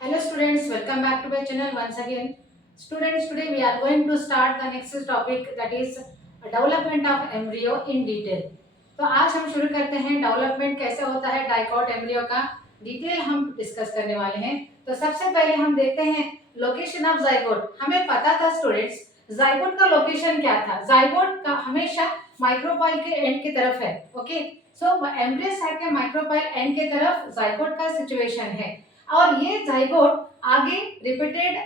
Hello students, welcome back to my channel once again. Students, today we are going to start the next topic, that is development of embryo in detail. तो आज हम शुरू करते हैं development कैसे होता है डाइकॉट एम्ब्रियो का डिटेल हम डिस्कस करने वाले हैं। तो सबसे पहले हम देखते हैं लोकेशन ऑफ जाइगोट। हमें पता था स्टूडेंट्स जाइगोट का लोकेशन क्या था। जाइगोट का हमेशा माइक्रोपाइल के एंड की तरफ है। ओके, सो एम्ब्रियो साइड के माइक्रोपाइल एंड की तरफ जाइगोट का सिचुएशन है और ये जाइगोट आगे रिपीटेड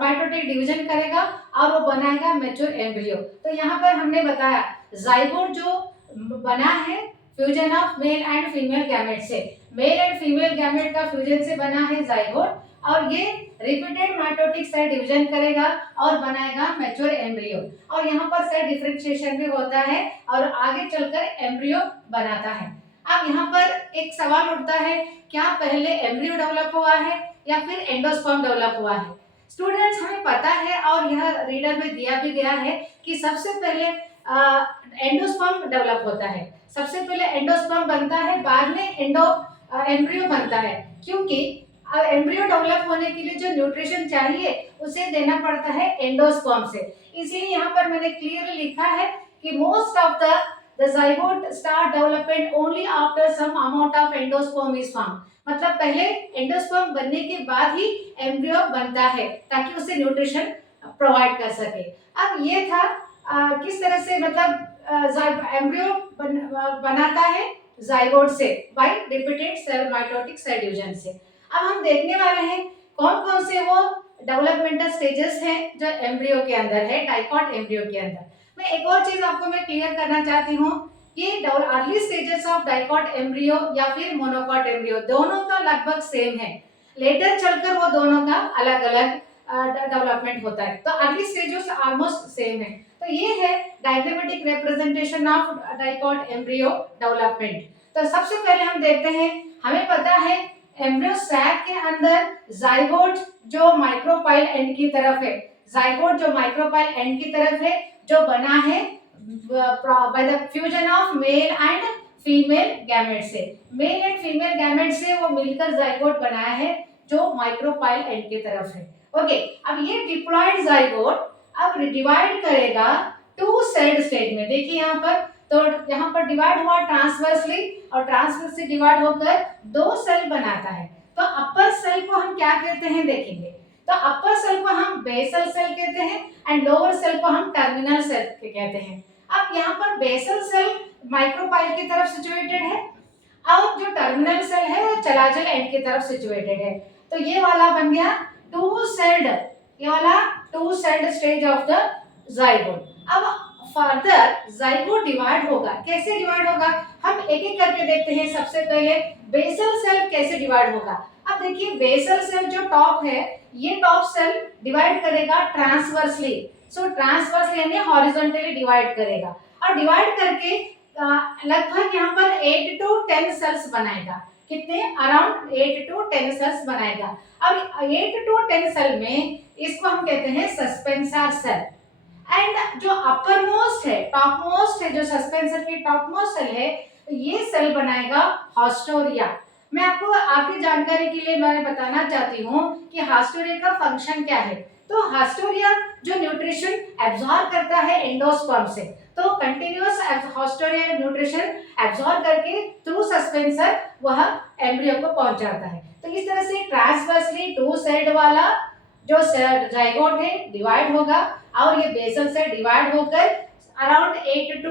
माइटोटिक डिवीजन करेगा और वो बनाएगा मैच्योर एम्ब्रियो। तो यहाँ पर हमने बताया जाइगोट जो बना है fusion of male and female gamete से, मेल एंड फीमेल गैमेट का फ्यूजन से बना है जाइगोट और ये रिपीटेड माइटोटिक सेल डिवीजन करेगा और बनाएगा मैच्योर एम्ब्रियो। और यहाँ पर सेल डिफरेंशिएशन भी होता है और आगे चलकर एम्ब्रियो बनाता है। अब यहाँ पर एक सवाल उठता है, क्या पहले एम्ब्रियो डेवलप हुआ है या फिर एंडोस्पर्म डेवलप हुआ है। स्टूडेंट्स हमें पता है और यह रीडर में दिया भी गया है कि सबसे पहले एंडोस्पर्म डेवलप होता है। सबसे पहले एंडोस्पर्म बनता है, बाद में एम्ब्रियो बनता है, क्योंकि एम्ब्रियो डेवलप होने के लिए जो न्यूट्रिशन चाहिए उसे देना पड़ता है एंडोस्पर्म से। इसीलिए यहाँ पर मैंने क्लियरली लिखा है कि most of the zygote start development only after some amount of endosperm is formed। मतलब पहले एंडोस्पर्म बनने के बाद ही एम्ब्रियो बनता है ताकि उसे न्यूट्रिशन प्रोवाइड कर सके। अब ये था किस तरह से मतलब एम्ब्रियो बनाता है जाइगोट से by repeated cell mitotic cell division से। अब हम देखने वाले हैं कौन कौन से वो डेवलपमेंटल स्टेजेस हैं जो एम्ब्रियो के अंदर है, डाइकॉट एम्ब्रियो के अंदर। मैं एक और चीज आपको मैं क्लियर करना चाहती हूँ कि early stages of dicot embryo या फिर मोनोकॉट एम्ब्रियो दोनों का लगभग सेम है। लेटर चलकर वो दोनों का अलग अलग डेवलपमेंट होता है। तो अर्ली स्टेजेस ऑलमोस्ट सेम है। तो ये है diagrammatic representation of dicot embryo development. तो सबसे पहले हम देखते हैं, हमें पता है एम्ब्रियो सैक के अंदर जाइगोट जो माइक्रोपाइल एंड की तरफ है, जाइगोट जो माइक्रोपाइल एंड की तरफ है जो बना है by the fusion of male and female gamete से। मेल एंड फीमेल गैमेट से वो मिलकर जाइगोट बनाया है जो माइक्रोपाइल एंड की तरफ है। ओके, अब ये डिप्लॉयड जाइगोट अब डिवाइड करेगा टू सेल्ड स्टेज में। देखिए यहाँ पर, तो यहाँ पर डिवाइड हुआ ट्रांसवर्सली और ट्रांसवर्सली डिवाइड होकर दो सेल बनाता है। तो अपर सेल को हम क्या कहते हैं देखेंगे। तो अपर सेल को हम बेसल सेल कहते हैं एंड लोअर सेल को हम टर्मिनल सेल कहते हैं। अब यहाँ पर बेसल सेल माइक्रोपाइल की तरफ सिचुएटेड है और जो टर्मिनल सेल है वो चलाजल एंड की तरफ सिचुएटेड है। तो ये वाला बन गया टू सेल्ड, ये वाला two celled stage of the zygote. अब फर्दर जाइगोट डिवाइड होगा, कैसे डिवाइड होगा हम एक एक करके देखते हैं। सबसे पहले बेसल सेल कैसे डिवाइड होगा। अब देखिए बेसल सेल जो टॉप है, ये टॉप सेल डिवाइड करेगा ट्रांसवर्सली। सो ट्रांसवर्सली यानी हॉरिजॉन्टली डिवाइड करेगा और डिवाइड करके लगभग यहाँ पर 8 to 10 सेल्स बनाएगा। कितने? अराउंड 8 to 10 सेल्स बनाएगा। अब 8 to 10 सेल में इसको हम कहते हैं सस्पेंसर सेल। एंड जो अपर मोस्ट है, टॉप मोस्ट है, जो सस्पेंसर की टॉप मोस्ट सेल है, ये सेल बनाएगा हास्टोरिया। मैं आपको आपकी जानकारी के लिए मैं बताना चाहती हूँ कि हास्टोरिया का फंक्शन क्या है। तो हास्टोरिया जो न्यूट्रिशन एब्जॉर्ब करता है एंडोस्पर्म से, तो कंटिन्यूअस हास्टोरिया न्यूट्रिशन एब्जॉर्ब करके थ्रू सस्पेंसर वह एम्ब्रियो को पहुंचाता है। तो इस तरह से ट्रांसवर्सली टू सेल्ड वाला जो जाइगोट है डिवाइड होगा और ये बेसल से डिवाइड होकर अराउंड 8 to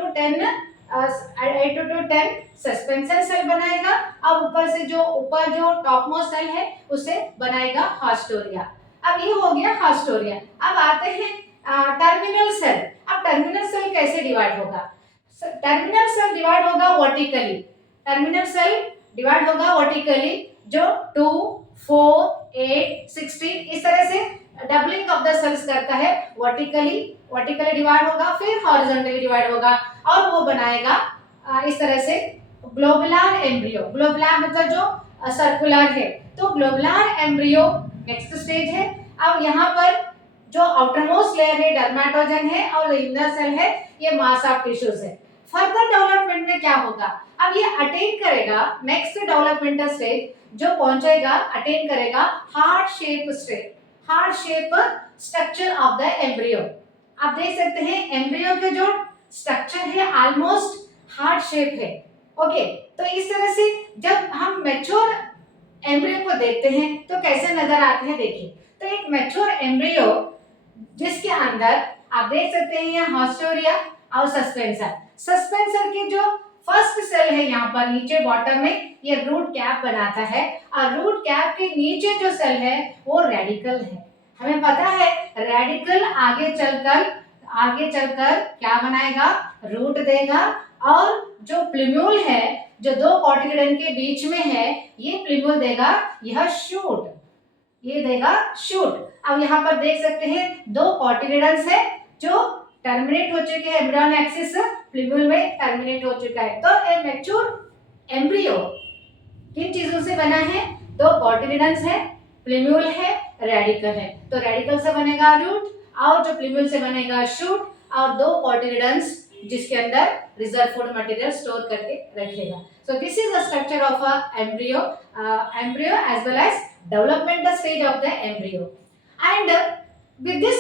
10 सस्पेंसर सेल बनाएगा और ऊपर से जो टॉप मोस्ट सेल है उसे बनाएगा हास्टोरिया। अब ये हो गया हास्टोरिया। अब आते हैं टर्मिनल सेल। अब टर्मिनल सेल कैसे डिवाइड होगा। टर्मिनल सेल डिवाइड होगा वर्टिकली। टर्मिनल सेल डिवाइड होगा वर्टिकली, जो 2, 4, 8, 16 इस तरह से डबलिंग ऑफ द सेल्स करता है। वर्टिकली डिवाइड होगा, फिर हॉरिजॉन्टली डिवाइड होगा और वो बनाएगा इस तरह से ग्लोबुलर एम्ब्रियो। ग्लोबुलर मतलब जो सर्कुलर है, तो ग्लोबुलर एम्ब्रियो नेक्स्ट स्टेज है। अब यहाँ पर जो आउटरमोस्ट लेयर है डर्मेटोजन है और इनर सेल है, ये मास ऑफ टिश्यूज है। फर्दर डेवलपमेंट में क्या होगा, अब ये अटेन करेगा नेक्स्ट डेवलपमेंटल स्टेज, जो पहुंचेगा अटेन करेगा heart shape stage, heart shape structure of the embryo. आप देख सकते हैं एम्ब्रियो के जो स्ट्रक्चर है ऑलमोस्ट हार्ट शेप है। ओके, तो इस तरह से जब हम मैच्योर एम्ब्रियो को देखते हैं तो कैसे नजर आते हैं, देखिए। तो एक मैच्योर एम्ब्रियो जिसके अंदर आप देख सकते हैं यहाँ हॉस्टोरिया और सस्पेंसर, सस्पेंसर के जो फर्स्ट सेल है यहाँ पर नीचे बॉटम में ये रूट कैप बनाता है, और रूट कैप के नीचे जो सेल है वो रेडिकल है। हमें पता है रेडिकल आगे चलकर क्या बनाएगा, रूट देगा, और जो प्लिम्यूल है जो दो कॉटिलिडन के बीच में है ये प्लिम्यूल देगा, यह शूट, ये देगा शूट। अब यहाँ पर देख सकते हैं दो कॉटिलिडन्स है जो टर्मिनेट हो चुके हैं, एम्ब्रियोन एक्सिस प्लिम्यूल में टर्मिनेट हो चुका है। तो ए मैच्योर एम्ब्रियो किन चीजों से बना है, दो कॉटिलिडन्स है, प्लिम्यूल है, रेडिकल है। तो रेडिकल से बनेगा रूट और जो प्लिम्यूल से बनेगा शूट, और दो कॉटिलिडन्स जिसके अंदर रिजर्व फूड मटेरियल स्टोर करके रखेगा। So this is the structure of a embryo as well as developmental stage of the embryo. And with this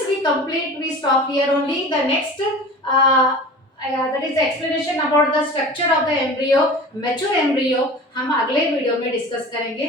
we stop here only. The next that is the explanation about the structure of the embryo, mature embryo, हम अगले video में discuss करेंगे।